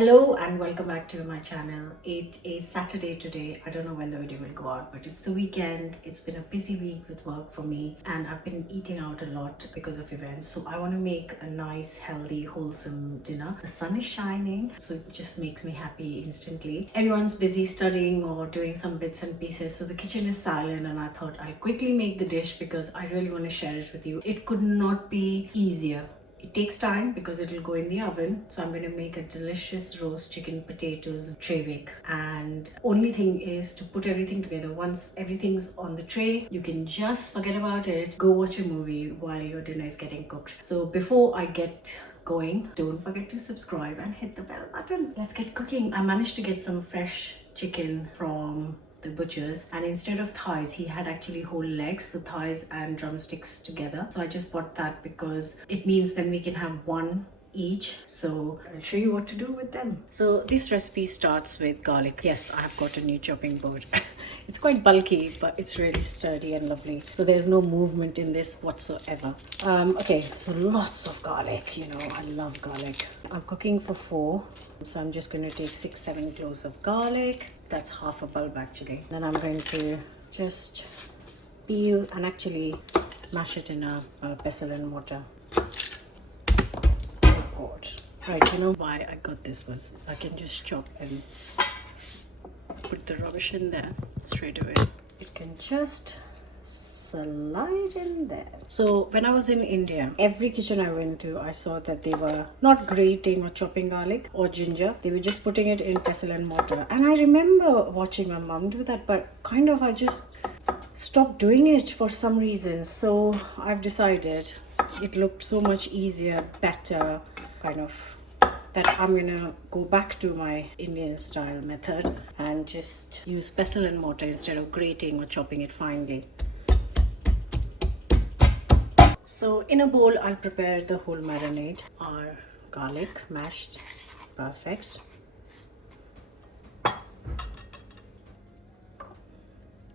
Hello and welcome back to my channel. It is Saturday today. I don't know when the video will go out, but it's the weekend. It's been a busy week with work for me and I've been eating out a lot because of events. So I want to make a nice, healthy, wholesome dinner. The sun is shining, so it just makes me happy instantly. Everyone's busy studying or doing some bits and pieces, so the kitchen is silent, and I thought I'll quickly make the dish because I really want to share it with you. It could not be easier. It takes time because it will go in the oven. So I'm going to make a delicious roast chicken potatoes tray bake. And only thing is to put everything together. Once everything's on the tray, you can just forget about it. Go watch a movie while your dinner is getting cooked. So before I get going, don't forget to subscribe and hit the bell button. Let's get cooking. I managed to get some fresh chicken from the butchers, and instead of thighs he had actually whole legs, so thighs and drumsticks together. So I just bought that because it means then we can have one each. So I'll show you what to do with them. So this recipe starts with garlic. Yes, I have got a new chopping board. It's quite bulky, but it's really sturdy and lovely, so there's no movement in this whatsoever. Okay, so lots of garlic. You know, I love garlic. I'm cooking for 4, so I'm just going to take 6-7 cloves of garlic. That's half a bulb actually. Then I'm going to just peel and actually mash it in a pestle and mortar. Right, you know why I got this was I can just chop and put the rubbish in there straight away. It can just slide in there. So when I was in India, every kitchen I went to, I saw that they were not grating or chopping garlic or ginger. They were just putting it in pestle and mortar. And I remember watching my mom do that, but kind of I just stopped doing it for some reason. So I've decided it looked so much easier, better, kind of, that I'm gonna go back to my Indian style method and just use pestle and mortar instead of grating or chopping it finely. So in a bowl I'll prepare the whole marinade. Our garlic mashed, perfect.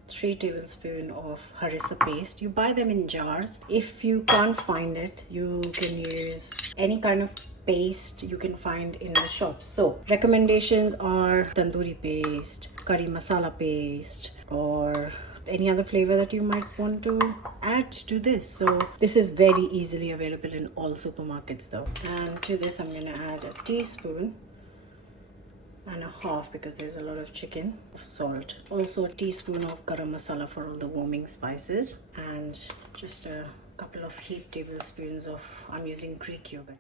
3 tablespoons of harissa paste. You buy them in jars. If you can't find it, you can use any kind of paste you can find in the shops. So recommendations are tandoori paste, curry masala paste, or any other flavor that you might want to add to this. So this is very easily available in all supermarkets though. And to this I'm going to add a teaspoon and a half, because there's a lot of chicken, of salt. Also a teaspoon of garam masala for all the warming spices, and just a couple of heaped tablespoons of, I'm using Greek yogurt.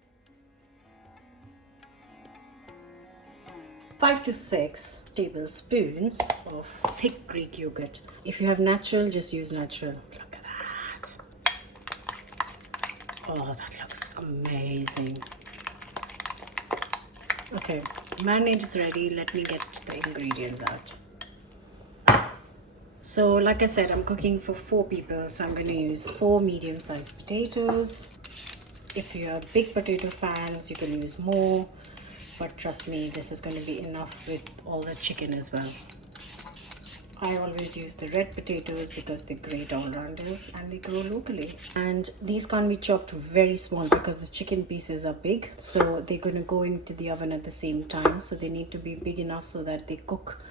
5 to 6 tablespoons of thick Greek yogurt. If you have natural, just use natural. Look at that. Oh, that looks amazing. Okay, marinade is ready. Let me get the ingredients out. So like I said, I'm cooking for 4 people, so I'm going to use 4 medium-sized potatoes. If you're big potato fans, you can use more, but trust me, this is going to be enough with all the chicken as well. I always use the red potatoes because they're great all-rounders and they grow locally. And these can't be chopped very small because the chicken pieces are big, so they're going to go into the oven at the same time. So they need to be big enough so that they cook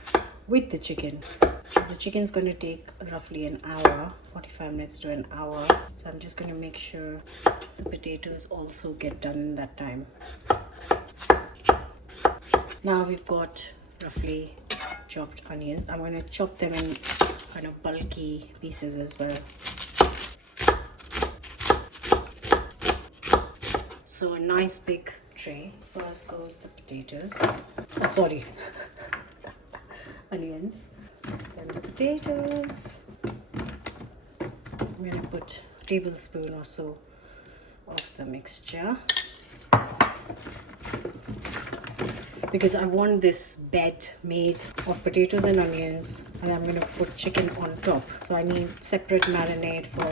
with the chicken. The chicken's going to take roughly an hour, 45 minutes to an hour. So I'm just going to make sure the potatoes also get done in that time. Now we've got roughly chopped onions. I'm going to chop them in kind of bulky pieces as well. So a nice big tray. First goes the potatoes. Oh, sorry. Onions. Then the potatoes. I'm going to put a tablespoon or so of the mixture, because I want this bed made of potatoes and onions, and I'm going to put chicken on top. So I need separate marinade for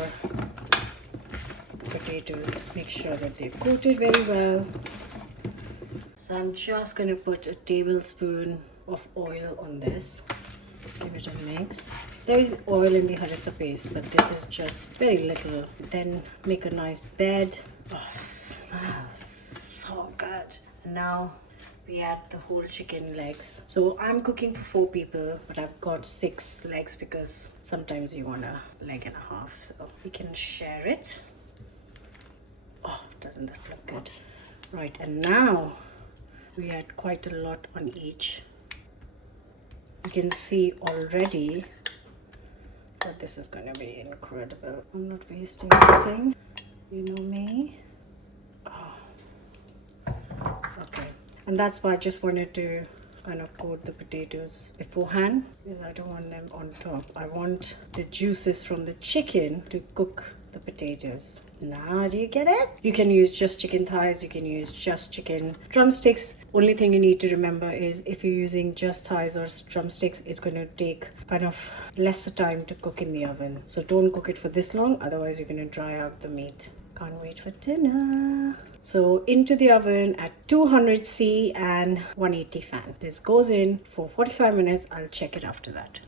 potatoes. Make sure that they've coated very well. So I'm just going to put a tablespoon of oil on this. Give it a mix. There is oil in the harissa paste, but this is just very little. Then make a nice bed. Oh, it smells so good. Now we add the whole chicken legs. So I'm cooking for 4 people, but I've got 6 legs because sometimes you want a leg and a half. So we can share it. Oh, doesn't that look good? Right, and now we add quite a lot on each. You can see already that this is going to be incredible. I'm not wasting anything. You know me. Okay, and that's why I just wanted to kind of coat the potatoes beforehand, because I don't want them on top. I want the juices from the chicken to cook the potatoes. Now, do you get it? You can use just chicken thighs, you can use just chicken drumsticks. Only thing you need to remember is if you're using just thighs or drumsticks, it's going to take kind of lesser time to cook in the oven. So don't cook it for this long, otherwise you're going to dry out the meat. Can't wait for dinner. So into the oven at 200 C and 180 fan. This goes in for 45 minutes. I'll check it after that.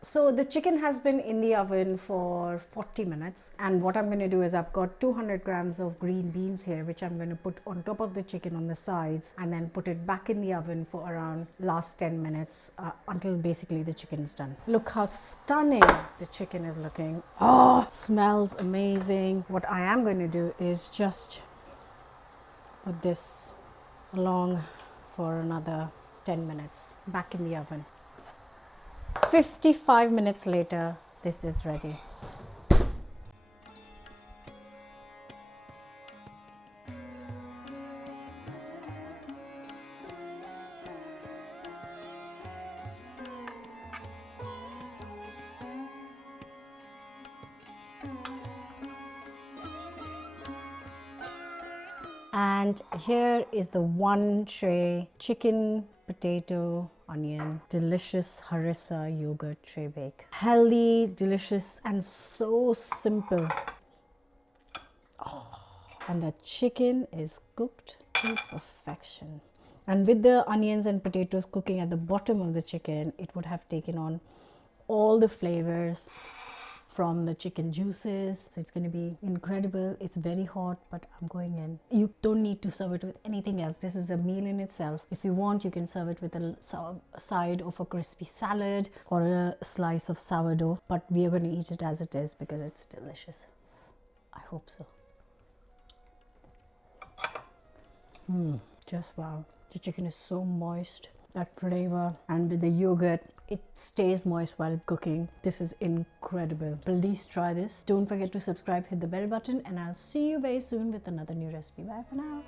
So the chicken has been in the oven for 40 minutes, and what I'm going to do is I've got 200 grams of green beans here, which I'm going to put on top of the chicken on the sides and then put it back in the oven for around last 10 minutes until basically the chicken is done. Look how stunning the chicken is looking. Oh, smells amazing. What I am going to do is just put this along for another 10 minutes back in the oven. 55 minutes later, this is ready. And here is the one tray chicken, potato, onion, delicious harissa yogurt tray bake. Healthy, delicious, and so simple. Oh, and the chicken is cooked to perfection. And with the onions and potatoes cooking at the bottom of the chicken, it would have taken on all the flavors from the chicken juices. So it's going to be incredible. It's very hot, but I'm going in. You don't need to serve it with anything else. This is a meal in itself. If you want, you can serve it with a side of a crispy salad or a slice of sourdough, but we are going to eat it as it is because it's delicious. I hope so. Just wow. The chicken is so moist. That flavor, and with the yogurt, it stays moist while cooking. This is incredible. Please try this. Don't forget to subscribe, hit the bell button, and I'll see you very soon with another new recipe. Bye for now.